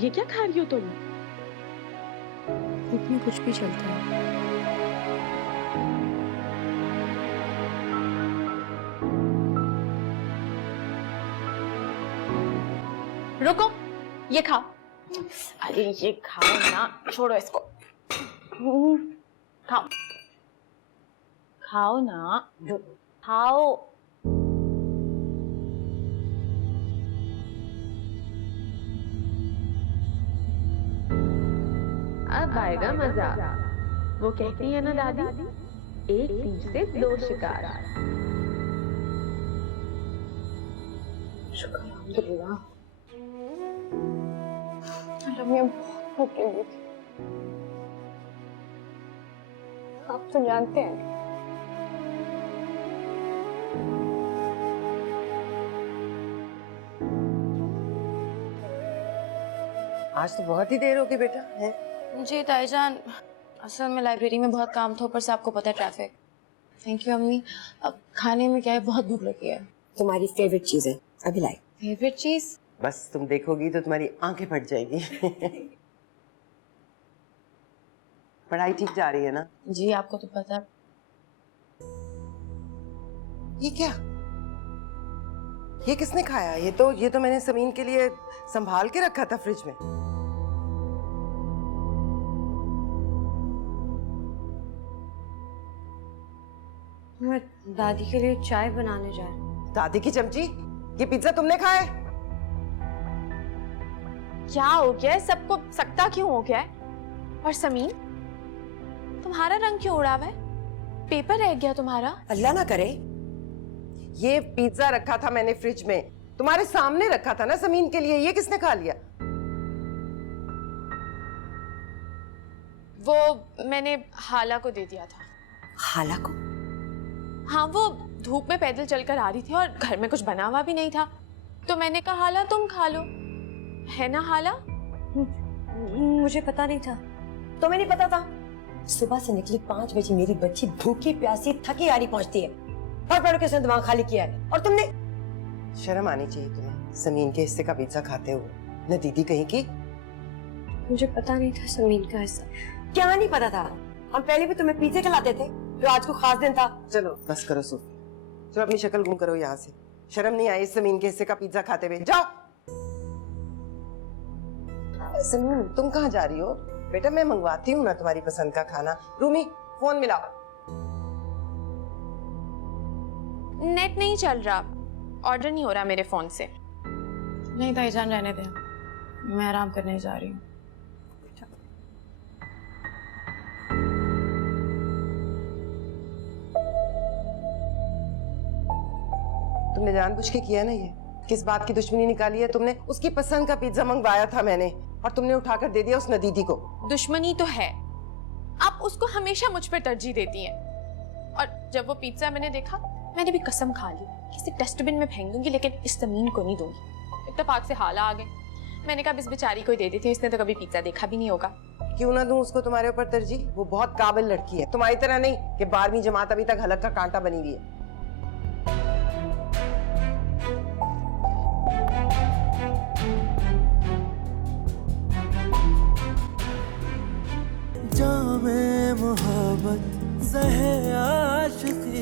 ये क्या खा रही हो तुम? धूप में कुछ भी चलता है। रुको, ये खाओ। अरे ये खाओ ना, छोड़ो इसको। खाओ खाओ ना, खाओ। अब आएगा मजा। वो कहती है ना दादी, एक तीर से दो शिकार। शुक्र अल्हम्दुलिल्लाह। रम्या बहुत भूख लगी थी, आप तो जानते हैं। आज तो बहुत ही देर हो गई बेटा है। जी ताईजान, असल में लाइब्रेरी में बहुत काम था, ऊपर से आपको पता है ट्रैफिक। थैंक यू अम्मी। अब खाने में क्या है, बहुत भूख लगी है। तुम्हारी फेवरेट चीज है, अभी लाई। फेवरेट चीज? बस तुम देखोगी तो तुम्हारी आंखें फट जाएगी। पढ़ाई ठीक जा रही है ना? जी आपको तो पता है। ये क्या? ये किसने खाया? ये तो मैंने समीन के लिए संभाल के रखा था फ्रिज में। मैं दादी के लिए चाय बनाने जा रही हूँ। दादी की चमची, ये पिज्जा तुमने खाया? क्या हो गया है? सबको सकता क्यों हो गया है? और समीन, तुम्हारा रंग क्यों उड़ा हुआ है? पेपर रह गया तुम्हारा? अल्लाह ना करे। ये पिज्जा रखा था मैंने फ्रिज में, तुम्हारे सामने रखा था ना समीन के लिए, ये किसने खा लिया? वो मैंने हाला को दे दिया था। हाला को? हाँ, वो धूप में पैदल चलकर आ रही थी और घर में कुछ बना हुआ भी नहीं था, तो मैंने कहा हाला तुम खा लो, है ना हाला? मुझे पता नहीं था। तुम्हें नहीं पता था? सुबह से निकली 5 बजे मेरी बच्ची भूखी प्यासी थकी हारी पहुंचती है, और पढ़ के उसने दिमाग खाली किया है, और तुमने। शर्म आनी चाहिए तुम्हें समीन के हिस्से का पिज्जा खाते हुए। न दीदी कहीं की। मुझे पता नहीं था समीन का हिस्सा। क्या नहीं पता था? हम पहले भी तुम्हें पिज्जे खिलाते थे, जो आज को खास दिन था। चलो बस करो सूफी, चलो अपनी शक्ल गुम करो यहाँ से। शर्म नहीं आई समीन के हिस्से का पिज्जा खाते हुए? जाओ। समीन तुम कहाँ जा रही हो? बेटा मैं मंगवाती हूँ ना तुम्हारी पसंद का खाना। रूमी फोन मिलाओ। नेट नहीं चल रहा, ऑर्डर नहीं हो रहा मेरे फोन से। नहीं ताईजान रहने दे, मैं आराम करने जा रही हूँ। तुमने जानबूझ के किया ना ये? किस बात की दुश्मनी निकाली है तुमने? उसकी पसंद का पिज्जा मंगवाया था मैंने और तुमने उठाकर दे दिया उस नदीदी को। दुश्मनी तो है, आप उसको हमेशा मुझ पर तरजीह देती हैं। और जब वो पिज्जा मैंने देखा, मैंने भी कसम खा ली किसी डस्टबिन में फेंक दूंगी, लेकिन इस जमीन को नहीं दूंगी। इत्तेफाक से हाला आ गए, मैंने कहा इस बेचारी को ही दे दी थी, इसने तो कभी पिज्जा देखा भी नहीं होगा। क्यों ना दूं उसको तुम्हारे ऊपर तरजीह? वो बहुत काबिल लड़की है, तुम्हारी तरह नहीं कि 12वीं जमात अभी तक हलक का कांटा बनी हुई है। जामे मोहब्बत ज़हे आशिक़ी